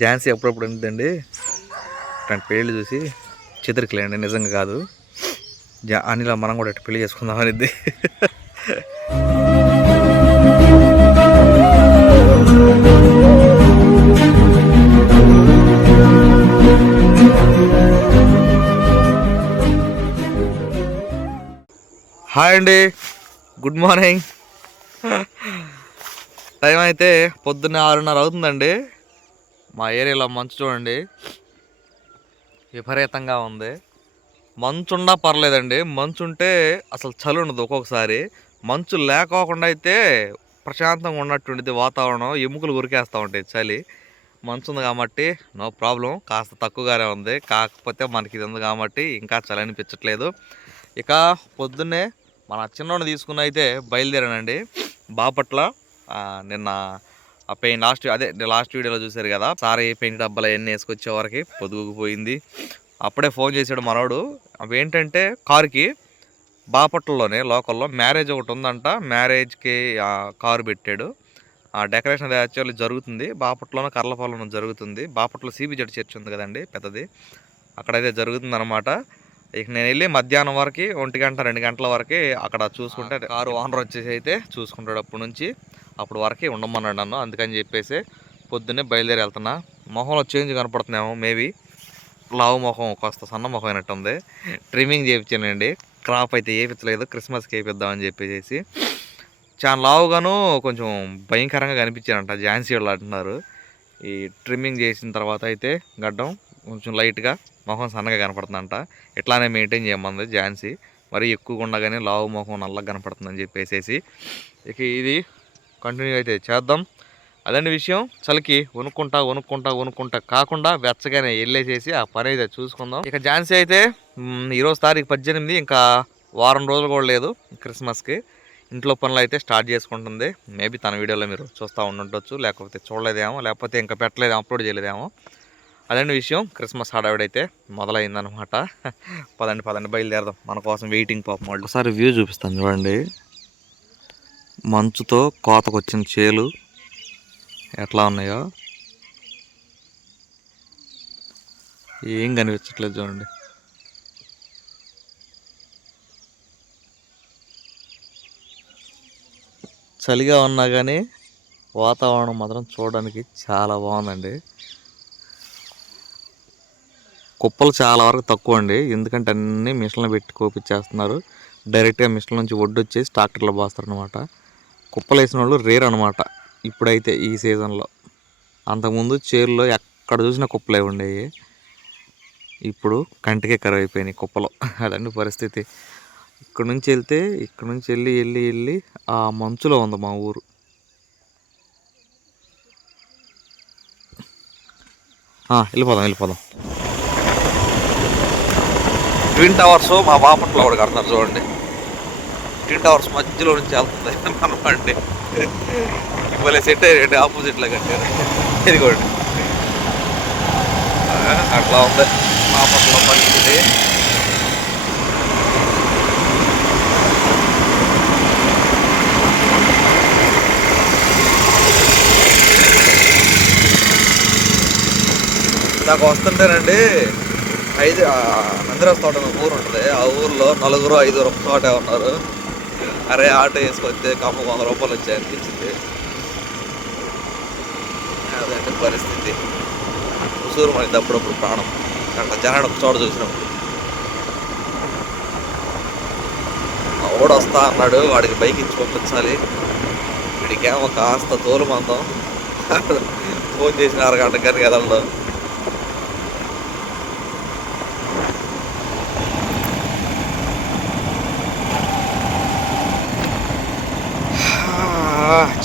ఝాన్సీ అప్పుడప్పుడు ఉంటుందండి ఇట్లాంటి పెళ్ళి చూసి చిత్రకిలేండి, నిజంగా కాదు. అనిలా మనం కూడా పెళ్లి చేసుకుందాం అనేది. హాయ్ అండి, గుడ్ మార్నింగ్. టైం అయితే పొద్దున్నే 6:30 అవుతుందండి. మా ఏరియాలో మంచు చూడండి విపరీతంగా ఉంది. మంచు ఉన్నా పర్లేదండి, మంచు ఉంటే అసలు చలి ఉండదు. ఒక్కొక్కసారి మంచు లేకోకుండా అయితే ప్రశాంతంగా ఉన్నట్టుండిది వాతావరణం. ఎముకలు ఉరికేస్తూ ఉంటాయి చలి. మంచు ఉంది కాబట్టి నో ప్రాబ్లం, కాస్త తక్కువగానే ఉంది. కాకపోతే మనకి ఇది ఉంది కాబట్టి ఇంకా చలి అనిపించట్లేదు. ఇక పొద్దున్నే మన చిన్నోడిని తీసుకుని అయితే బయలుదేరానండి బాపట్ల. నిన్న ఆ పెయింట్ లాస్ట్ వీడియోలో చూశారు కదా, సారీ పెయింట్ డబ్బాలు అవన్నీ వేసుకొచ్చే వరకు పొద్దుగుపోయింది. అప్పుడే ఫోన్ చేశాడు మనోడు. అవేంటంటే కారుకి బాపట్లలోనే లోకల్లో మ్యారేజ్ ఒకటి ఉందంట. మ్యారేజ్కి కారు పెట్టాడు. డెకరేషన్ అది యాక్చువల్లీ జరుగుతుంది బాపట్లోనూ, కర్లపాలెంలో జరుగుతుంది. బాపట్ల సిబిజెడ్ చర్చ్ ఉంది కదండి పెద్దది, అక్కడైతే జరుగుతుంది అనమాట. ఇక నేను వెళ్ళి మధ్యాహ్నం వరకు 1 గంట 2 గంటల వరకు అక్కడ చూసుకుంటే, కారు ఓనర్ వచ్చేసి అయితే చూసుకుంటాడు అప్పటి నుంచి. అప్పుడు వరకు ఉండమన్నాడు నన్ను. అందుకని చెప్పేసి పొద్దున్నే బయలుదేరి వెళ్తున్నా. మొహంలో చేంజ్ కనపడుతున్నామో మేబీ, లావు మొహం కాస్త సన్న మొహం అయినట్టుంది. ట్రిమ్మింగ్ చేయించానండి, క్రాప్ అయితే వేయించలేదు, క్రిస్మస్కి వేయిద్దామని చెప్పేసి. చాలా లావుగాను కొంచెం భయంకరంగా కనిపించారంట ఝాన్సీ వాళ్ళు అంటున్నారు. ఈ ట్రిమ్మింగ్ చేసిన తర్వాత అయితే గడ్డం కొంచెం లైట్గా, మొహం సన్నగా కనపడుతుందంట. ఇట్లానే మెయింటైన్ చేయమంది ఝాన్సీ. మరీ ఎక్కువగా ఉండగానే లావు మొహం నల్లగా కనపడుతుందని చెప్పేసి. ఇక ఇది కంటిన్యూ అయితే చేద్దాం. అదండి విషయం. చలికి వణుక్కుంటా కాకుండా వెచ్చగానే వెళ్ళేసేసి ఆ పని అయితే చూసుకుందాం. ఇక ఝాన్సీ అయితే ఈరోజు తారీఖు 18, ఇంకా వారం రోజులు కూడా లేదు క్రిస్మస్కి. ఇంట్లో పనులు అయితే స్టార్ట్ చేసుకుంటుంది. మేబీ తన వీడియోలో మీరు చూస్తూ ఉండుండొచ్చు, లేకపోతే చూడలేదేమో, లేకపోతే ఇంకా పెట్టలేదేమో, అప్లోడ్ చేయలేదేమో. అదండి విషయం. క్రిస్మస్ హడావిడైతే మొదలైందనమాట. పదండి బయలుదేరదాం. మన కోసం వెయిటింగ్ పాపం వాళ్ళు. ఒకసారి వ్యూ చూపిస్తాను చూడండి. మంచుతో కోతకొచ్చిన చేలు ఎట్లా ఉన్నాయో ఏం కనిపించట్లేదు చూడండి. చలిగా ఉన్నా కానీ వాతావరణం మాత్రం చూడడానికి చాలా బాగుందండి. కుప్పలు చాలా వరకు తక్కువ అండి, ఎందుకంటే అన్నీ మిషన్లు పెట్టి కోపించేస్తున్నారు. డైరెక్ట్గా మిషన్ల నుంచి ఒడ్డు వచ్చేసి ట్రాక్టర్లో పోస్తారు అనమాట. కుప్పలు వేసిన వాళ్ళు రేర్ అనమాట ఇప్పుడైతే ఈ సీజన్లో. అంతకుముందు చేరులో ఎక్కడ చూసినా కుప్పలే ఉండేవి, ఇప్పుడు కంటికే కరువు అయిపోయినాయి కుప్పలు. అదండి పరిస్థితి. ఇక్కడ నుంచి వెళ్ళి ఆ మంచులో ఉంది మా ఊరు. వెళ్ళిపోదాం. ట్విన్ టవర్స్ మా బాపట్లో కూడా కడతారు చూడండి. ట్విన్ టవర్స్ మధ్యలో నుంచి వెళ్తుంది అనమాట. మళ్ళీ సెట్ అయ్యేటి ఆపోజిట్లో కట్టారు. ఇదిగోండి అట్లా ఉంది బాపట్లో పరిస్థితి. నాకు వస్తుంటేనండి నందిరాజ్ తోట ఊరు ఉంటుంది. ఆ ఊర్లో 4-5 ఒక చోటే ఉన్నారు. అరే ఆటో వేసుకొస్తే కమ్మకు 100 రూపాయలు వచ్చాయి అనిపించింది. అదంటే పరిస్థితి. ఉసూరు మనకి అప్పుడప్పుడు ప్రాణం. అట్లా జనాడు ఒక చోట చూసినప్పుడు ఓడు వస్తా అన్నాడు, వాడికి బైక్ ఇచ్చి పంపించాలి. వీడికేమో కాస్త తోలు మందం. ఫోన్ చేసిన 1/2 గంట కానీ కదలడు.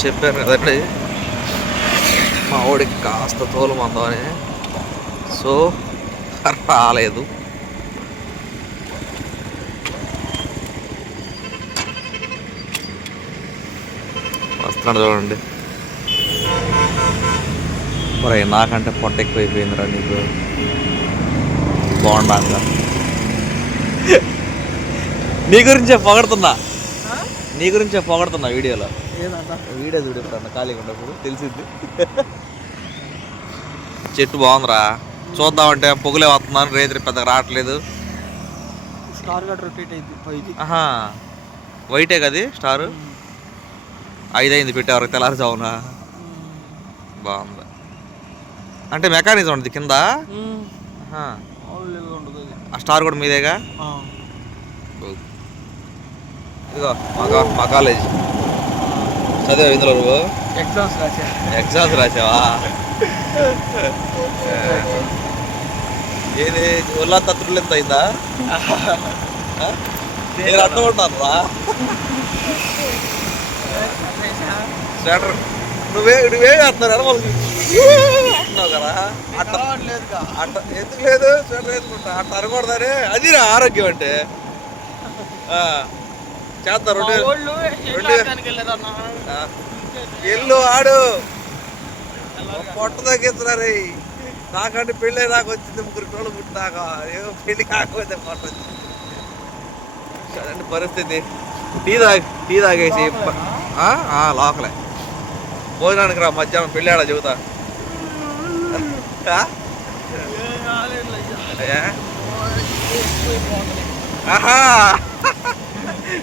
చెప్పాను కదండి మా వాడికి కాస్త తోలు మందం అని, సో రాలేదు. వస్తున్నాడు చూడండి. మరి నాకంటే పొట్ట ఎక్కువైపోయిందిరా నీకు. బాగుండాక నీ గురించే పొగడుతున్నా వీడియోలో. వీడియో చూపిస్తాను ఖాళీగా ఉన్నప్పుడు తెలిసింది. చెట్టు బాగుందిరా, చూద్దామంటే పొగులే వస్తున్నాను, రేత్రి పెద్దగా రావట్లేదు. ఆహా, వైటే కది స్టారు. 5 అయింది పెట్టేవారు తెల్లారుజామున. బాగుంది అంటే మెకానిజం ఉంటుంది కింద. ఆ స్టార్ కూడా మీదేగా. ఇదిగో మా కాలేజ్ చదివా ఇందులో నువ్వు? ఎగ్జామ్స్ రాసావా? ఏది ఒళ్ళ తత్రులు ఎంత అయిందా? నేను అర్థం ఉంటాను రా. స్వెటర్ నువ్వే వేస్తున్నావు అంటున్నావు కదా. అట్ట ఎందుకు లేదు? స్వెటర్ వేసుకుంటా అట్ట అనకూడదని. అది ఆరోగ్యం అంటే చేస్తారు. ఎల్లు ఆడు పొట్ట తగ్గిస్తున్నారు. నాకంటే పెళ్ళి నాకు వచ్చింది, 3 రోజులు పుట్టినాక ఏమో పెళ్ళి కాకపోతే పొట్ట వచ్చింది. సరే పరిస్థితి. టీ తాగేసి లోకలే భోజనానికి రా, మధ్యాహ్నం పెళ్ళి ఆడ చెబుతా. ఆహా,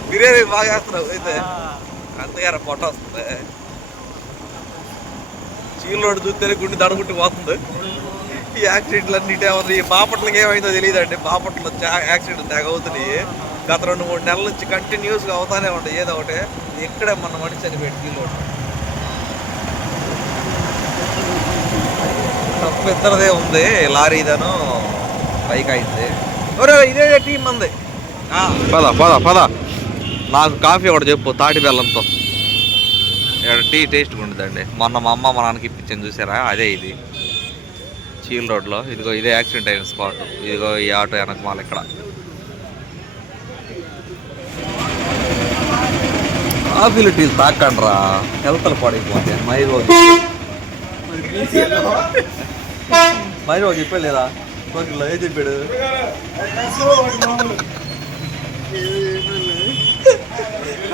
బిర్యానీ బాగా వేస్తున్నావు అయితే, అంతగారా పొట్ట వస్తుంది. చీల రోడ్డు చూస్తేనే గుండె దడగుట్టి పోతుంది. ఈ యాక్సిడెంట్లు అన్నిటే ఉంది. ఈ బాపట్లకి ఏమైందో తెలియదండి. బాపట్ల యాక్సిడెంట్ తెగ అవుతున్నాయి. గత 2-3 నెలల నుంచి కంటిన్యూస్గా అవుతానే ఉంటాయి ఏదో ఒకటి. ఇక్కడే మన మనిషి చనిపోయాడు చీల రోడ్డు. తప్పు ఇద్దరిదే ఉంది, లారీదను బైక్ అయింది. ఇదే టీం మంది. పద నాకు కాఫీ ఒకటి చెప్పు, తాటి బెల్లంతో. ఇక్కడ టీ టేస్ట్గా ఉంటుందండి. మొన్న మా అమ్మ మా నాన్నకి ఇప్పించాను చూసారా, అదే ఇది చీల్ రోడ్లో. ఇదిగో ఇదే యాక్సిడెంట్ అయిన స్పాట్. ఇదిగో ఈ ఆటో వెనక మాల ఇక్కడ. కాఫీలు టీలు తాకండి రా, హెల్త్లు పడిపోతాయి. మైరు చెప్పాడు లేదా కోకిల్లో? ఏం చెప్పాడు?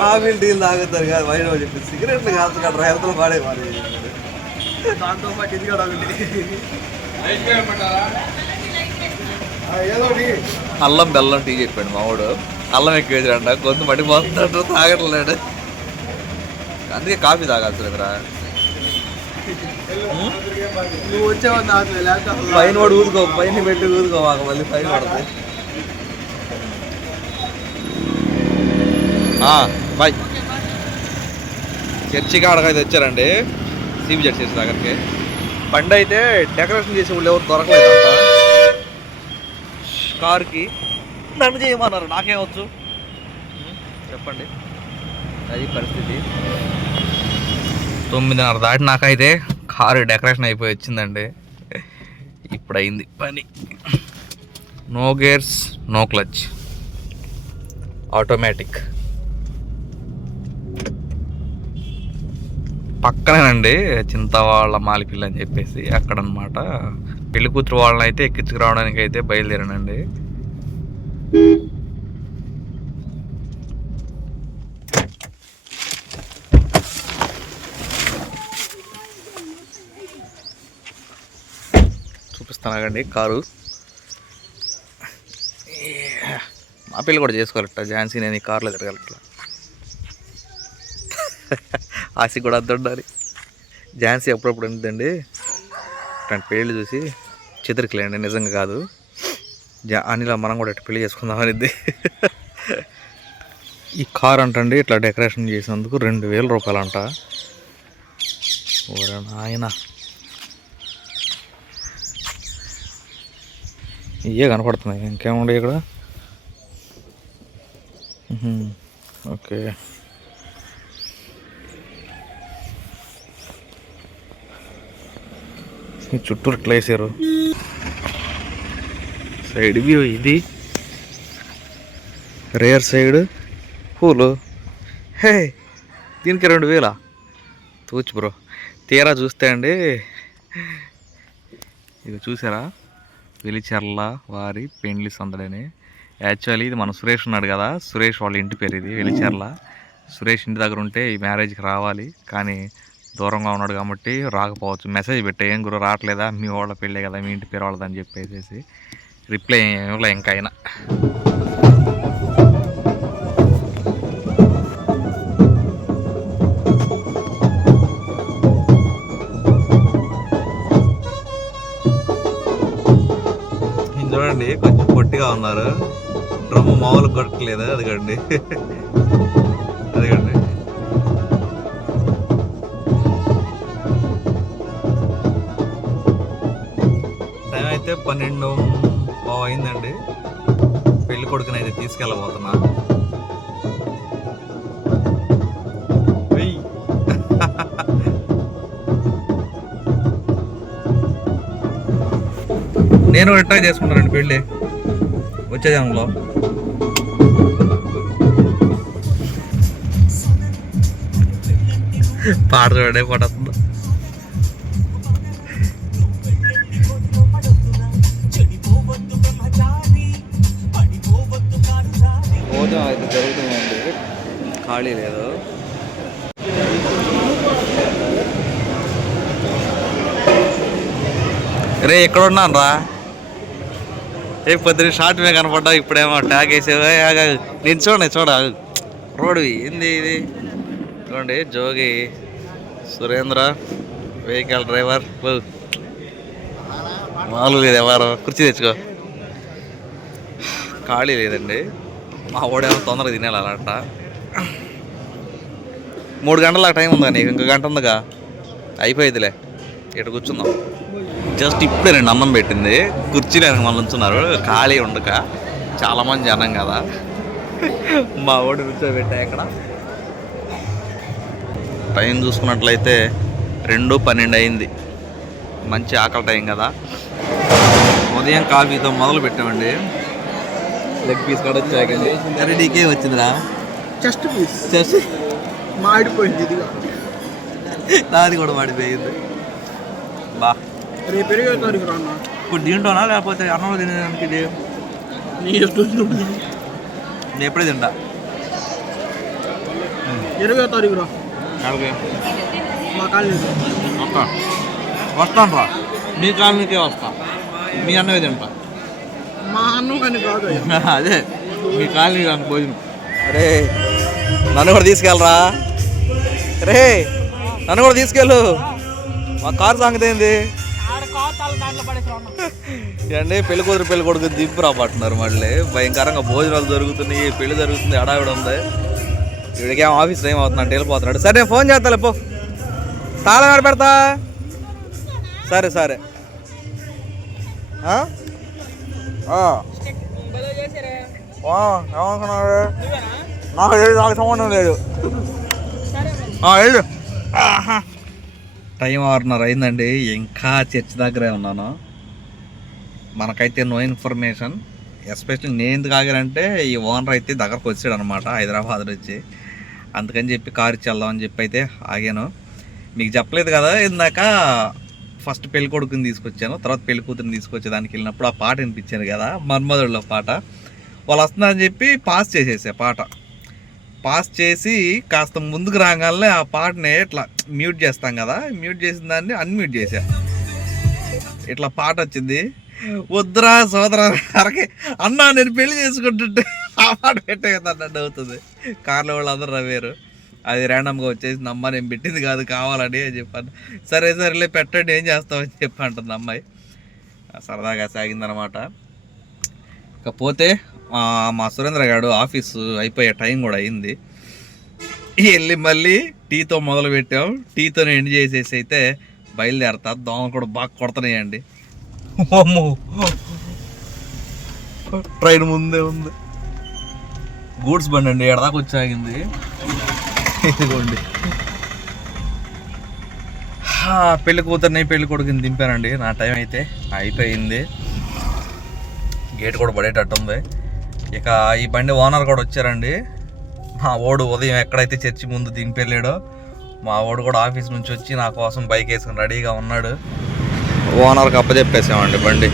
కాఫీలు టీలు తాగుతారు కాదు, మైరు చెప్పి సిగరెట్లు కాల్చుకుంటారు, హెల్త్లు పాడే మరి. దాంతో పాటు ఇది కూడా అల్లం బెల్లం టీ చెప్పాడు మావాడు. అల్లం ఎక్కువ వేసాడంట, గొంతు మడిపోతున్నాడు, తాగట్లేడు. అందుకే కాఫీ తాగాల్సిరా. నువ్వు వచ్చావు పైన వాడు ఊదుకో, పైన పెట్టి ఊదుకో, మాకు మళ్ళీ పైన పడుతుంది. బాయ్. చర్చి కాడకైతే వచ్చారండి, సిబి చర్చి దగ్గరికి. బండి అయితే డెకరేషన్ చేసే వాళ్ళు ఎవరు దొరకలేదంట. కార్కి నన్ను చేయమన్నారు, నాకేమవచ్చు చెప్పండి. అది పరిస్థితి. 9:30 దాటి నాకైతే కారు డెకరేషన్ అయిపోయి వచ్చిందండి. ఇప్పుడు అయింది పని. No gears, no clutch, automatic. పక్కనేనండి చింతవాళ్ళ మాలిపిల్లి అని చెప్పేసి అక్కడనమాట. పెళ్లి కూతురు వాళ్ళని అయితే ఎక్కించుకురావడానికి అయితే బయలుదేరానండి. చూపిస్తానండి కారు. మా పిల్లలు కూడా చేసుకోవాలట, ఝాన్సీ నేను ఈ కార్లో తిరగాలట్లా. ఆశ కూడా అంత ఉండాలి. ఝాన్సీ అప్పుడప్పుడు ఉంటుందండి ఇట్లాంటి పెళ్ళి చూసి చెదరికలేండి, నిజంగా కాదు. అనిలా మనం కూడా ఇట్లా పెళ్లి చేసుకుందామనిద్ది. ఈ కార్ అంటండి ఇట్లా డెకరేషన్ చేసినందుకు 2000 రూపాయలంట. ఓరే నాయన, ఇవే కనపడుతున్నాయి, ఇంకేముండే ఇక్కడ. ఓకే, చుట్టూరు ఇట్లా వేసారు. సైడ్ వ్యూ ఇది, రేర్ సైడ్ పూలు. హే, దీనికి 2000 తూచి బ్రో. తీరా చూస్తే అండి, ఇది చూసారా, వెలిచెర్ల వారి పెండ్లి సందడని. యాక్చువల్లీ ఇది మన సురేష్ ఉన్నాడు కదా, సురేష్ వాళ్ళ ఇంటి పేరు ఇది, వెలిచెర్ల. సురేష్ ఇంటి దగ్గర ఉంటే ఈ మ్యారేజ్కి రావాలి, కానీ దూరంగా ఉన్నాడు కాబట్టి రాకపోవచ్చు. మెసేజ్ పెట్టా, ఏం గురు రావట్లేదా, మీ వాళ్ళ పెళ్ళే కదా, మీ ఇంటి పేరు వాళ్ళదని చెప్పేసి రిప్లై ఇవ్వలే ఇంకా అయినా. చూడండి కొంచెం పొట్టిగా ఉన్నారు, డ్రమ్ము మామూలు కొట్టలేదు. అదిగండి అదిగండి. టైం అయితే 12:15 అయిందండి. పెళ్లి కొడుకుని అయితే తీసుకెళ్ళబోతున్నా. నేను రిటైర్ చేసుకుంటానండి పెళ్ళి వచ్చే జనంలో. పాట చూడే పడుతుంది. భోజనం అయితే జరుగుతుందండి, ఖాళీ లేదు. రే ఎక్కడ ఉన్నాను రా, ఏ పొద్దున షార్ట్ మీద కనపడ్డా, ఇప్పుడేమో ట్యాగ్ వేసేవా. నేను చూడ రోడ్డు ఏంది ఇది. చూడండి జోగి సురేంద్ర వెహికల్ డ్రైవర్. మామూలు లేదు ఎవరు, కుర్చీ తెచ్చుకో. ఖాళీ లేదండి, మా ఓడేమో తొందరగా తినేయాలంట. 3 గంటల టైం ఉందా నీకు, ఇంకో గంట ఉందిగా అయిపోయిద్దిలే. ఇక్కడ కూర్చుందాం. జస్ట్ ఇప్పుడే నేను అన్నం పెట్టింది, కుర్చీలు వెనక మళ్ళీ ఉంచున్నారు ఖాళీ ఉండక. చాలామంది జనం కదా, మా ఓడి కూర్చోబెట్టా. ఇక్కడ టైం చూసుకున్నట్లయితే 2:12 అయింది. మంచి ఆకలి టైం కదా. ఉదయం కాఫీతో మొదలు పెట్టామండి. లెగ్ పీస్ కూడా వచ్చాకండి. రెడీకే వచ్చిందిరా, చెస్ట్ పీస్. చెస్ట్ మాడిపోయింది, ఇదిగా నాది కూడా మాడిపోయింది. బా రేపు పెరిగే తారీఖు రాన్నా. ఇప్పుడు దీంట్లోనా లేకపోతే అన్నంలో తినేదానికి? ఇది నేను ఎప్పుడే తింటా. 20వ తారీఖు రా. మా కాలనీ వస్తాను రా, మీ కాలనీకే వస్తా. మీ అన్నమే తింటా. మా అన్నం కానీ కాదు, అదే మీ కాలనీ కానీ భోజనం. అరే నన్ను కూడా తీసుకెళ్ళరా, రే నన్ను కూడా తీసుకెళ్ళు. మా కారు సంగతి ఏంది అండి? పెళ్లి కూతురు పెళ్లి కొడుకు దింపు రాబట్టున్నారు. మళ్ళీ భయంకరంగా భోజనాలు జరుగుతున్నాయి, పెళ్లి జరుగుతుంది, హడావిడ ఉంది. వీడికేం ఆఫీస్ టైం అవుతుందంటే వెళ్ళిపోతున్నాడు. సరే నేను ఫోన్ చేస్తా పో, తాళం ఎక్కడ పెడతా. సరే సరే ఏమనుకున్నాడు, నాకు సంబంధం లేదు. వెళ్ళు. టైం 6:30 అయిందండి, ఇంకా చర్చ్ దగ్గరే ఉన్నాను. మనకైతే నో ఇన్ఫర్మేషన్. ఎస్పెషల్లీ నేను ఎందుకు ఆగానంటే ఈ ఓనర్ అయితే దగ్గరకు వచ్చాడు అనమాట, హైదరాబాద్ నుంచి. అందుకని చెప్పి కారు ఇచ్చి వెళ్దామని చెప్పి అయితే ఆగాను. మీకు చెప్పలేదు కదా ఇందాక, ఫస్ట్ పెళ్లి కొడుకుని తీసుకొచ్చాను, తర్వాత పెళ్లి కూతురిని తీసుకొచ్చేదానికి వెళ్ళినప్పుడు ఆ పాట వినిపించాను కదా, మన్మధుడిలో పాట. వాళ్ళు వస్తున్నారని చెప్పి పాస్ చేసేసా. పాట పాస్ చేసి కాస్త ముందుకు రాగానే ఆ పాటని ఇట్లా మ్యూట్ చేస్తాం కదా, మ్యూట్ చేసిన దాన్ని అన్మ్యూట్ చేసా. ఇట్లా పాట వచ్చింది, వద్దురా సోదరా అరకే అన్నా నేను పెళ్లి చేసుకుంటుంటే ఆ పాట పెట్టే కదా అన్నట్టు అవుతుంది. కార్లో వాళ్ళు అందరూ నవ్వారు. అది ర్యాండమ్గా వచ్చేసి అమ్మ నేను పెట్టింది కాదు కావాలని అని చెప్పాను. సరే సరేలే పెట్టండి ఏం చేస్తామని చెప్పి అంటుంది అమ్మాయి. సరదాగా సాగిందనమాట. ఇకపోతే మా సురేంద్ర గారు ఆఫీసు అయిపోయే టైం కూడా అయింది. వెళ్ళి మళ్ళీ టీతో మొదలు పెట్టాం. టీతో ఎండ్ చేసేసి అయితే బయలుదేరతా. దోమలు కూడా బాగా కొడుతున్నాయండి. అమ్మో ట్రైన్ ముందే ఉంది. గూడ్స్ బండి అండి, ఎడదాకా వచ్చాగింది. ఇదిగోండి పెళ్లి కూతుర్ని పెళ్లి కొడుకుని దింపానండి. నా టైం అయితే అయిపోయింది. గేట్ కూడా పడేటట్టు ఉంది. ఇక ఈ బండి ఓనర్ కూడా వచ్చారండి. మా ఓడు ఉదయం ఎక్కడైతే చర్చి ముందు దింపెళ్ళాడో మా ఓడు కూడా ఆఫీస్ నుంచి వచ్చి నా కోసం బైక్ వేసుకుని రెడీగా ఉన్నాడు. ఓనర్కి అప్పచెప్పేసామండి బండి.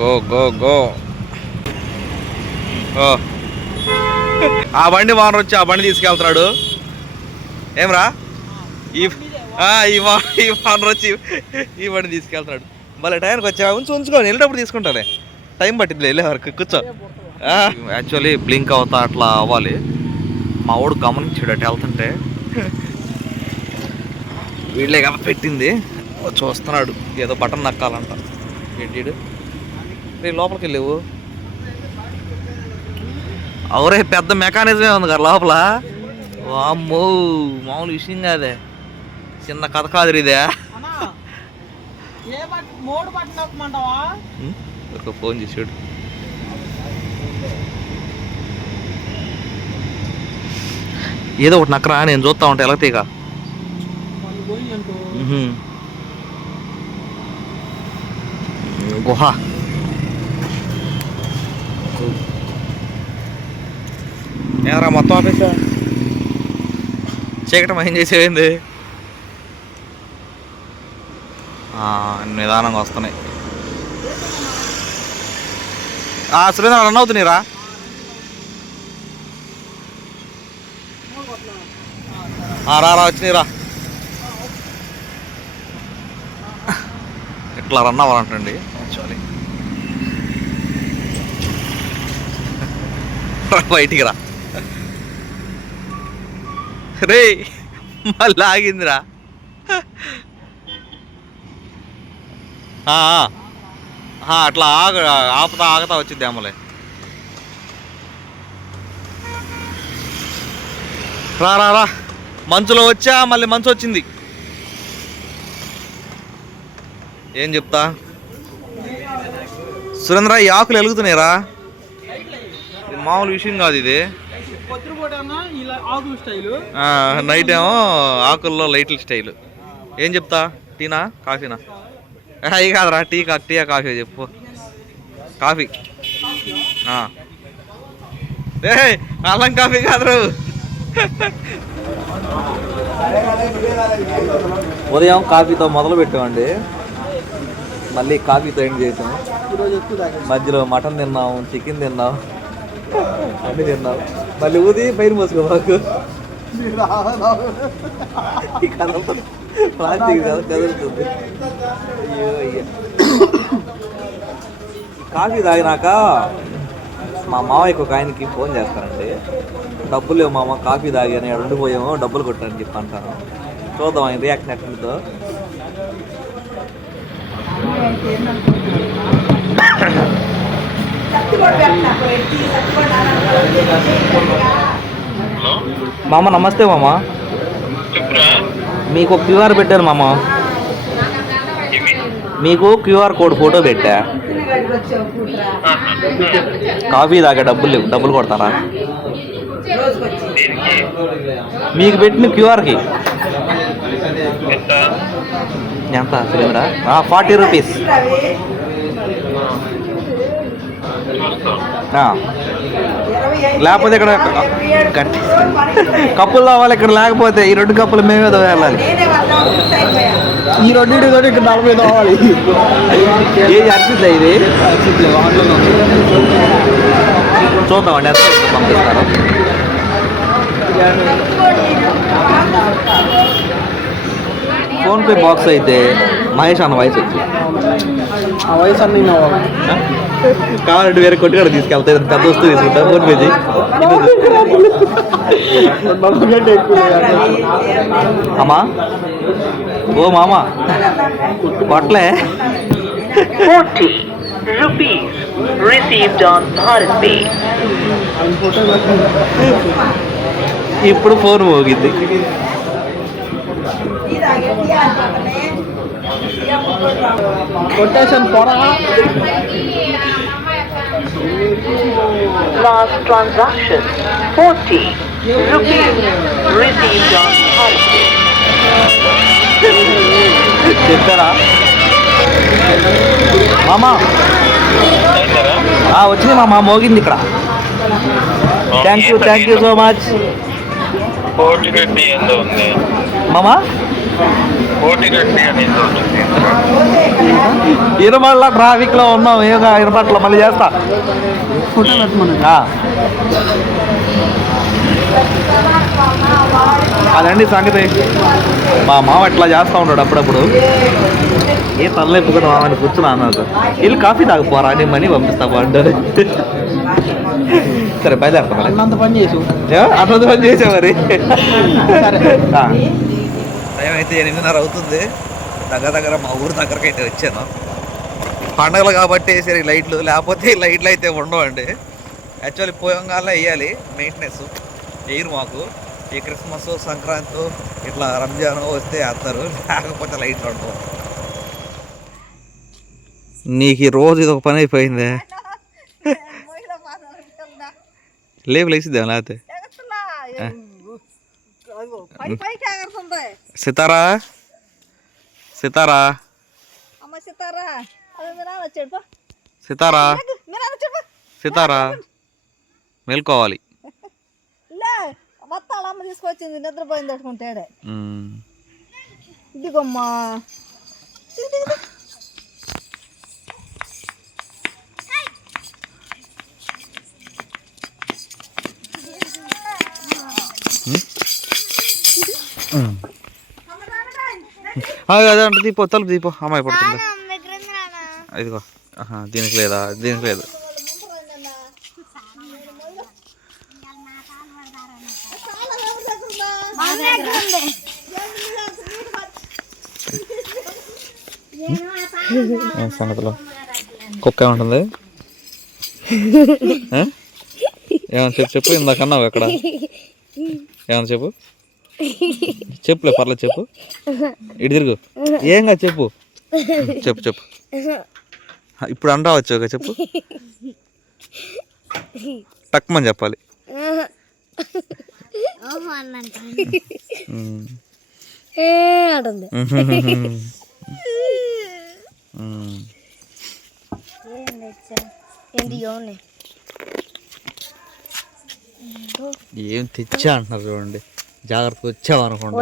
Go go go. ఆ బండి ఓనర్ వచ్చి ఆ బండి తీసుకెళ్తున్నాడు. ఏమ్రా ఈ ఈ ఫానర్ వచ్చి ఈ బండి తీసుకెళ్తున్నాడు. మళ్ళీ టైంకి వచ్చా ఉంచుకొని వెళ్ళేటప్పుడు తీసుకుంటానే. టైం పట్టింది వెళ్ళే వరకు కూర్చో. యాక్చువల్లీ బ్లింక్ అవుతా అట్లా అవ్వాలి. మా వాడు గమనించాడు అటు వెళ్తుంటే. వీళ్ళే కదా పెట్టింది. చూస్తున్నాడు ఏదో బటన్ నక్కాలంట. ఏంటి రే లోపలికి వెళ్ళేవు. అవరే పెద్ద మెకానిజమే ఉంది కదా లోపల. అమ్మో మామూలు విషయం కాదే, చిన్న కథ కాదు ఇదే. ఒక ఫోన్ చేసాడు. ఏదో ఒకటి నక్కరా, నేను చూస్తా ఉంటా ఎలా తీగ. గుహ ఏరా మొత్తం ఆఫీసా చీకటం ఏం చేసేవింది. నిదానంగా వస్తున్నాయి. సురేంద్ర రన్ అవుతున్నాయిరా. రారా వచ్చినాయిరా. ఇట్లా రన్ అవ్వాలంటండి యాక్చువల్లీ. బయటికి రా రే, మళ్ళీ ఆగిందిరా. అట్లా ఆపుతా ఆగుతా వచ్చింది అమ్మలే. రా రా రా, మంచులో వచ్చా మళ్ళీ మంచు వచ్చింది. ఏం చెప్తా సురేంద్ర, ఈ ఆకులు వెలుగుతున్నాయిరా. మామూలు విషయం కాదు ఇది. నైట్ ఏమో ఆకుల్లో లైట్ల స్టైల్. ఏం చెప్తా, టీనా కాఫీనా? అవి కాదురా, టీయా కాఫీ చెప్పు. కాఫీ అల్లం కాఫీ కాదు. ఉదయం కాఫీతో మొదలు పెట్టామండి, మళ్ళీ కాఫీతో ఎండ్ చేసాం. మధ్యలో మటన్ తిన్నాం, చికెన్ తిన్నాం, అన్నీ తిన్నాం. మళ్ళీ ఊది పైన పోసుకో మాకు. ప్లాస్టిక్ కదులుతుంది. అయ్యో అయ్యో. కాఫీ తాగినాక మా మావయ్యకు ఒక ఆయనకి ఫోన్ చేస్తానండి. డబ్బులు లేవు మామ, కాఫీ తాగి అని ఉండిపోయాము, డబ్బులు కొట్టారని చెప్పి అంటాను. చూద్దాం ఆయన రియాక్షన్ ఎట్లుందో. మామ నమస్తే మామ. మీకు క్యూఆర్ పెట్టాను మామ, మీకు క్యూఆర్ కోడ్ ఫోటో పెట్టా. కాఫీ తాగా డబ్బులు లేవు, డబ్బులు కొడతారా? మీకు పెట్టిన క్యూఆర్కి ఎంత సురేంద్ర? 40 రూపీస్. లేకపోతే ఇక్కడ కప్పులు రావాలి, ఇక్కడ లేకపోతే ఈ 2 కప్పులు మేమే వెళ్ళాలి. ఈ 2 ఇక్కడ 40 కావాలి. ఏది అర్పిద్దా ఇది? చూద్దామండి ఎంత పంపిస్తారు. ఫోన్పే బాక్స్ అయితే మహేష్ అన్న వయసు వచ్చి ఆ వయసు అన్నీ కావాలంటే వేరే కొట్టుకాడ తీసుకెళ్తా, పెద్ద వస్తువు తీసుకుంటా. ఫోన్పేది అమ్మా. ఓ మామ కొట్లే. 40 rupees received on Bharat Pay. ఇప్పుడు ఫోన్ మోగింది. Quotation Pora. Last transaction 40 rupees received on Bharat Pay. చెప్పారా మామా? వచ్చింది మామ, మోగింది ఇక్కడ. థ్యాంక్ యూ సో మచ్ మామా. ఇరమల్ల ట్రాఫిక్ లో ఉన్నాం, ఏదో ఇరపట్ల మళ్ళీ చేస్తా. ఫోటో పెట్టమన్నా. అదండి సంగతి. మా మామ ఇట్లా చేస్తూ ఉంటాడు అప్పుడప్పుడు. ఏ తలనొప్పి కూడా మామని కూర్చున్నా అన్నారు. వీళ్ళు కాఫీ తాగిపోరా అని మనీ పంపిస్తా బాగుంటారు. సరే బయలుదేరుతా మరి. అన్నంత పని చేసు. అట్లా పని చేసా మరి. టైం అయితే 8:30 అవుతుంది. దగ్గర మా ఊరు దగ్గరకి అయితే వచ్చాను. పండగలు కాబట్టి వేసారు ఈ లైట్లు, లేకపోతే ఈ లైట్లు అయితే ఉండవండి. యాక్చువల్లీ పోయంగానే వేయాలి, మెయింటెనెన్స్ వేయరు మాకు. ఈ క్రిస్మస్, సంక్రాంతి, ఇట్లా రంజాన్ వస్తే వేస్తారు, లేకపోతే లైట్లు ఉండవు. నీకు ఈ రోజు ఇది ఒక పని అయిపోయిందే. లేచిద్దాం లేకపోతే. సితారా సితారా సితారా సితారా మేల్కోవాలి. అమ్మ తీసుకొచ్చింది, నిద్రపోయింది తట్టుకుంటాడే. ఇదిగమ్మా అదే అంటే దీపో తలుపు దీపో, అమ్మాయి పడుతుంది. ఇదిగో దీనికి లేదా, దీనికి లేదు. సంగతిలో కుక్క ఏముంటుంది? ఏమన్నా చెప్పు. ఇందాక అన్నావు ఎక్కడ? ఏమన్నా చెప్పులే పర్లేదు చెప్పు. ఇటు తిరుగు. ఏంగా చెప్పు. ఇప్పుడు అంటావచ్చు ఒక చెప్పు. టక్మని చెప్పాలి. ఏం తెచ్చా అంటున్నారు చూడండి. జాగ్రత్తగా వచ్చావు అనుకోండి.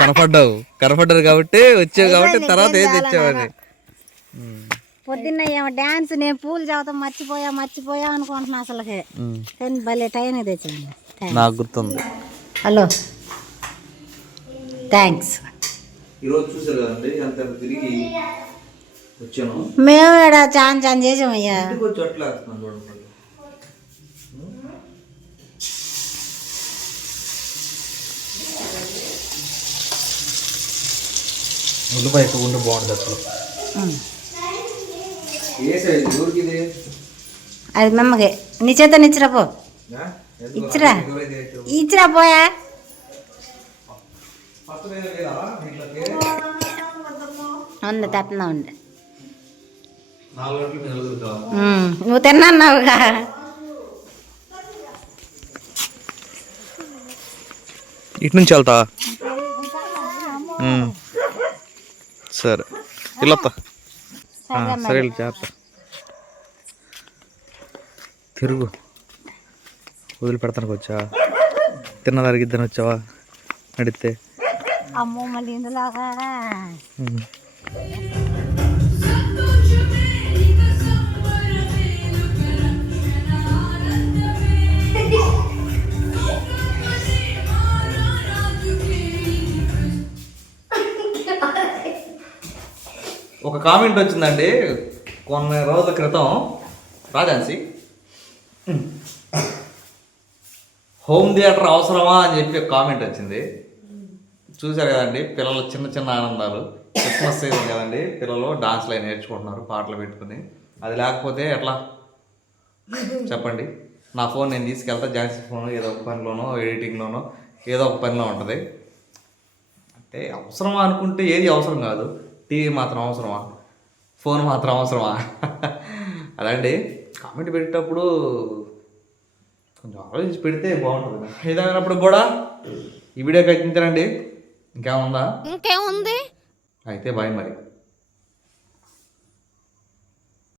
కనపడ్డారు కాబట్టి వచ్చావు కాబట్టి తర్వాత ఏం తెచ్చావని. పొద్దున్న ఏమో డాన్స్, నేను పూలు చదువుతాం మర్చిపోయా అనుకుంటున్నా అసలుకే. కానీ భలే టైం తెచ్చాను. నాకు గుర్తుంది. Hello thanks. ఈరోజు చూసారు కదండి ఎంత తిరిగి వచ్చాను. మేము ఇక్కడ చాన్ చేసామయ్యా. ఉల్లిపాయ ఎక్కువ ఉంటే బాగుంటుంది అసలు. అది మెమ్మకి నీ చేత ఇచ్చిరా పో. ఇచ్చిరా పోయా. ఉంది తప్పనా ఉండే. నువ్వు తిన్నావుగా. ఇటు నుంచి వెళ్తా. సరే వెళ్ళొత్తా. సరే జాగ్రత్త. తిరుగు. వదిలిపెడతానికి వచ్చా? తిన్నదానికి ఇద్దరు వచ్చావా నడితే? అమ్మో మళ్ళీ ఇందులాగా. ఒక కామెంట్ వచ్చిందండి కొన్ని రోజుల క్రితం. రాజాన్సి హోమ్ థియేటర్ అవసరమా అని చెప్పి ఒక కామెంట్ వచ్చింది. చూశారు కదండి, పిల్లలు చిన్న ఆనందాలు. క్రిస్మస్ సీజన్ కదండి, పిల్లలు డాన్స్లు అవి నేర్చుకుంటున్నారు పాటలు పెట్టుకుని. అది లేకపోతే ఎట్లా చెప్పండి? నా ఫోన్ నేను తీసుకెళ్తా, జాన్సీ ఫోన్ ఏదో ఒక పనిలోనో ఎడిటింగ్లోనో ఏదో ఒక పనిలో ఉంటుంది. అంటే అవసరమా అనుకుంటే ఏది అవసరం కాదు. టీవీ మాత్రం అవసరమా? ఫోన్ మాత్రం అవసరమా? అదండి కామెంట్ పెట్టేటప్పుడు కొంచెం ఆలోచించి పెడితే బాగుంటుంది. ఏదైనప్పుడు కూడా ఈ వీడియోకి అయితే ఇంతేనండి. ఇంకేముందా? ఇంకేముంది అయితే బాయ్ మరి.